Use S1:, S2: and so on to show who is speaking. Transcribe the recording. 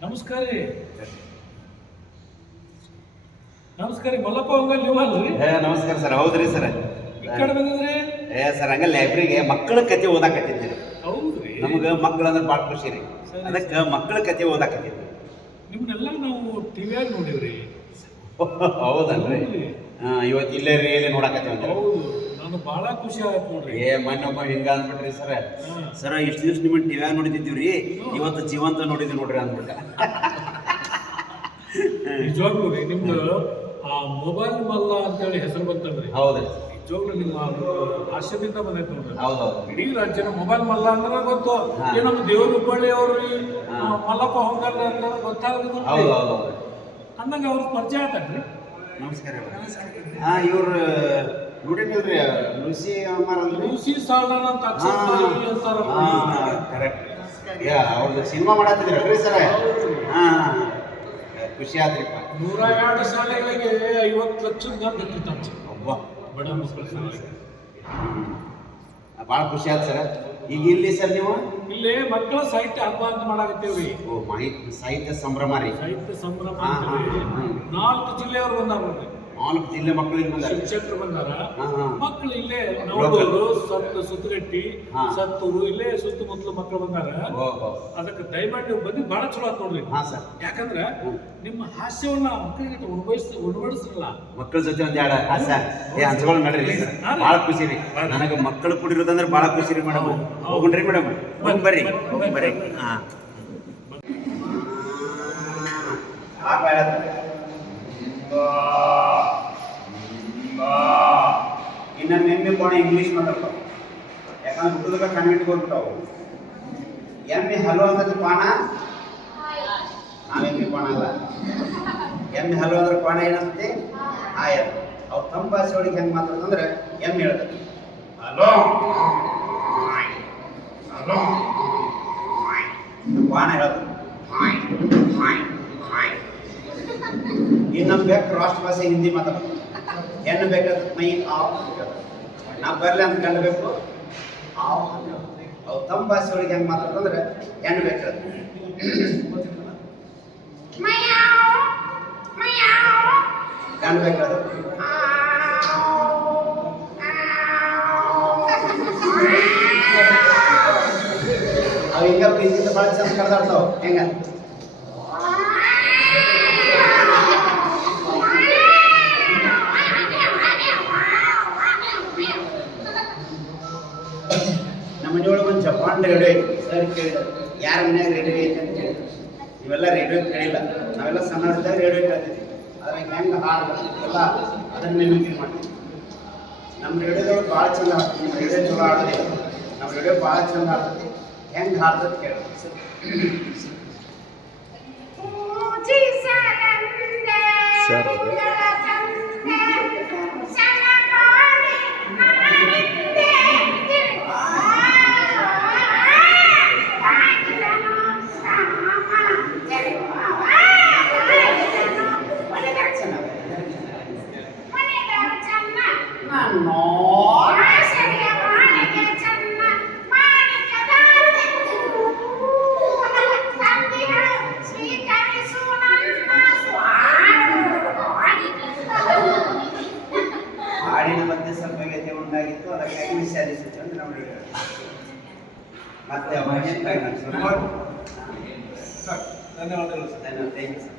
S1: ನಮಸ್ಕಾರ ರೀ. ನಮಸ್ಕಾರ ರೀ ಮಲ್ಲಪ್ಪ ಹಂಗಲ್ ನೀವು ಅಲ್ರಿ?
S2: ಏ ನಮಸ್ಕಾರ ಸರ್ ಹೌದ್ರಿ ಸರ್.
S1: ಈ ಕಡೆ ಬಂದಿದ್ರಿ?
S2: ಏ ಸರ್ ಹಂಗ ಲೈಬ್ರರಿಗೆ ಮಕ್ಕಳ ಕತೆ ಓದಾಕತ್ತಿದ್ರಿ
S1: ಹೌದ್ರಿ.
S2: ನಮಗೆ ಮಕ್ಕಳು ಅಂದ್ರೆ ಭಾಳ ಖುಷಿ ರೀ. ಅದಕ್ಕೆ ಮಕ್ಕಳ ಕತೆ ಓದಾಕತ್ತಿದ್ವಿ
S1: ನಿಮ್ನೆಲ್ಲ ನಾವು ಟಿವಿಯಾಗ ನೋಡಿವ್ರಿ?
S2: ಹೌದಲ್ರಿ. ಹಾ ಇವತ್ತು ಇಲ್ಲೇ ರೀ ಇಲ್ಲಿ ನೋಡಕತ್ತೀವಿ ಅಂದ್ರೆ
S1: ಹೌದು. ನಾನು ಬಹಳ ಖುಷಿ ಆಯ್ತು ನೋಡ್ರಿ.
S2: ಏ ಮೊನ್ನೊಬ್ಬ ಹಿಂಗ ಅಂದ್ಬಿಟ್ರಿ ಸರ. ಸರ ಇಷ್ಟ ದಿವ್ಸ ನಿಮ್ಮ ಟಿವ್ಯಾಗ ನೋಡಿದ್ದೀವಿ ರೀ ಇವತ್ತು ಜೀವಂತ ನೋಡಿದ್ವಿ ನೋಡ್ರಿ ಅಂದ್ಬಿಟ್ಟ.
S1: ನಿಜವಾಗ್ಲೂ ರೀ ನಿಮ್ದು ಆ ಮೊಬೈಲ್ ಮಲ್ಲ ಅಂತೇಳಿ ಹೆಸರು ಬಂತಲ್ರಿ.
S2: ಹೌದ್ರಿ.
S1: ನಿಜವಾಗ್ಲೂ ನಿಮ್ಮ ಆಶಯದಿಂದ ಬಂದೈತೆ ನೋಡ್ರಿ.
S2: ಹೌದೌದು.
S1: ಇಡೀ ರಾಜ್ಯನ ಮೊಬೈಲ್ ಮಲ್ಲ ಅಂದ್ರೆ ಗೊತ್ತು. ಈ ನಮ್ಮ ದೇವ್ರ ಹುಬ್ಬಳ್ಳಿ ಅವರು ಮಲ್ಲಪ್ಪ ಹೊಂಗಲ್ಲ ಅಂತ ಗೊತ್ತಾಗಲ್ಲ
S2: ಹೌದು ಹೌದು ಹೌದು.
S1: ಅಂದಂಗ ಅವ್ರ ಪರಿಚಯ ಆತನ್ರಿ.
S2: ನಮಸ್ಕಾರ. ಹಾಂ ಇವ್ರು ನೋಡಿನಿಲ್ರಿ ಋಷಿ ಅಮ್ಮಾರ್ ಅಂದ್ರಿ
S1: ಲೂಸಿ ಸಾಲ್ಡನ್ ಅಂತ.
S2: ಕರೆಕ್ಟ್ ಯಾ ಅವ್ರದ್ದು ಸಿನಿಮಾ ಮಾಡತ್ತಿದ್ರಲ್ರಿ ಸರ್? ಹಾ ಖುಷಿ ಆದ್ರಿಪ್ಪ.
S1: ನೂರ ಎರಡು ಶಾಲೆಗಳಿಗೆ ಐವತ್ತು ಲಕ್ಷದ ಇರ್ತಿತ್ತಂತೆ
S2: ಒಬ್ಬ
S1: ಬಡ ಮಕ್ಕಳ ಶಾಲೆಗೆ.
S2: ಭಾಳ ಖುಷಿ ಆಯ್ತು ಸರ್. ಈಗ ಇಲ್ಲಿ ಸರ್ ನೀವು?
S1: ಇಲ್ಲಿ ಮಕ್ಕಳ ಸಾಹಿತ್ಯ ಹಬ್ಬ ಅಂತ ಮಾಡಾಕತ್ತೀವ್ರಿ.
S2: ಓ ಮಾಹಿತಿ ಸಾಹಿತ್ಯ ಸಂಭ್ರಮ ರೀ.
S1: ಸಾಹಿತ್ಯ ಸಂಭ್ರಮ. ನಾಲ್ಕು ಜಿಲ್ಲೆಯವರು ಬಂದಾರ ನೋಡ್ರಿ
S2: ನಾಲ್ಕು ಜಿಲ್ಲೆ ಮಕ್ಕಳು
S1: ಶಿಕ್ಷಕರು ಬಂದಾರ. ಮಕ್ಕಳು ಇಲ್ಲೇ ನವಲೂರು ಸತ್ ಸುತ್ತಗಟ್ಟಿ. ಸತ್ತೂರು ಇಲ್ಲೇ ಸುತ್ತಮುತ್ತಲು ಮಕ್ಕಳು ಬಂದಾರ. ಅದಕ್ಕೆ ದಯಮಾಡಿ ಬಂದಿದ್ದು ಬಹಳ ಚಲೋ ಆತ್ ನೋಡ್ರಿ.
S2: ಹಾ ಸರ್.
S1: ಯಾಕಂದ್ರೆ ನಿಮ್ಮ ಹಾಸ್ಯವನ್ನ ಮಕ್ಕಳಿಗೆ ಉಣಬಡಿಸ್ ಉಣಬಡಿಸ್ರಲ್ಲ.
S2: ಮಕ್ಕಳ ಜೊತೆ ಒಂದ್ ಎರಡು ಹಾಸ್ಯ ಏ ಹಂಚ್ಕೊಳ್ಳಿ ನಡ್ರಿ. ಭಾಳ ಖುಷಿ ರೀ. ನನಗೆ ಮಕ್ಕಳು ಕುಡಿರೋದಂದ್ರೆ ಬಹಳ ಖುಷಿ ರೀ ಮೇಡಮ್. ಹೋಗ್ರಿ ಮೇಡಮ್. ಹೋಗಿ ಬರ್ರಿ. ಹೋಗಿ ಬರ್ರಿ. ಹಾ. ಇನ್ನು ಎಮ್ಮೆ ಕೋಣ ಇಂಗ್ಲೀಷ್ ಮಾತಾಡ್ತಾವ ಯಾಕಂದ್ರೆ ಹುಡುಗ ಕಣ್ಣಿಟ್ಟು ಹೋಗ್ಬಿಟ್ಟಾವು ಎಮ್ಮೆ ಹಲೋ ಅಂದ್ರೆ ಪಾಣ? ನಾವೆಮ್ಮೆ ಕೋಣ ಅಲ್ಲ. ಎಮ್ಮೆ ಹಲೋ ಅಂದ್ರೆ ಕೋಣ ಏನಂತೆ? ಆಯ ಅವು ತಮ್ಮ ಭಾಷೆ ಒಳಗೆ ಹೆಂಗೆ ಮಾತಾಡ್ತಂದ್ರೆ ಎಮ್ಮೆ ಹೇಳ್ತದೆ ಹಲೋ. ಹಲೋ. ಬಾಣ ಹೇಳೋದು ಇನ್ನೊಂದು ಬೇಕು ರಾಷ್ಟ್ರ ಭಾಷೆ ಹಿಂದಿ ಮಾತಾಡೋದು ಹೆಣ್ಣು ಬೇಕಾದ ಮೈ ಆಫ್ ನಾವು ಬರಲಿ ಅಂತ ಗಂಡ ಬೇಕು ಆಫ್ ಅವು ತಮ್ಮ ಭಾಷೆ ಒಳಗೆ ಹೆಂಗೆ ಮಾತಾಡ್ತಂದ್ರೆ ಹೆಣ್ಣು ಬೇಕಾದ ಗಂಡು ಬೇಕಾದ ಅವು ಹಿಂಗ ಪ್ರೀತಿಯಿಂದ ಭಾಳ ಚಂದ ಕಡ್ದಾಡ್ತಾವ ಹೆಂಗ? ನಮ್ಮ ಮನೆಯೊಳಗೆ ಒಂದು ಜಪಾನ್ ರೇಡಿಯೋ ಐತಿ ಸರ್ ಕೇಳಿದ ಯಾರ ಮನ್ಯಾಗ ರೇಡಿಯೋ ಐತಿ ಅಂತ ಕೇಳಿದ್ರು. ಇವೆಲ್ಲ ರೇಡಿಯೋ ಕೇಳಿಲ್ಲ ನಾವೆಲ್ಲ ಸಣ್ಣದಿದ್ದಾಗ ರೇಡಿಯೋ ಕೇಳ್ತಿದ್ವಿ ಅದ್ರಾಗ ಹೆಂಗೆ ಹಾಡು ಎಲ್ಲ ಅದನ್ನ ಮಿಮಿಕ್ರಿ ಮಾಡ್ತೀವಿ ನಮ್ಮ ರೇಡಿಯೋದೊಳಗೆ ಭಾಳ ಚಂದ ಹಾಡ್ತೀವಿ. ನಮ್ಮ ರೇಡಿಯೋ ಚಲೋ ಆಡೋದಿಲ್ಲ ನಮ್ಮ ರೇಡಿಯೋ ಭಾಳ ಚಂದ ಆಡ್ತೈತಿ ಹೆಂಗೆ ಹಾಡ್ತೈತಿ ಸರ್ ಹಾಡಿನ ಸ್ವಲ್ಪ ಅದಕ್ಕೆ ಉಂಟಾಗಿತ್ತು ಅದಕ್ಕಾಗಿ ವಿಷಾದಿಸಿತ್ತು ಅಂತ ನಾವು. ಮತ್ತೆ
S1: ಸರ್ ಧನ್ಯವಾದಗಳು ಸರ್
S2: ಥ್ಯಾಂಕ್ ಯು ಸರ್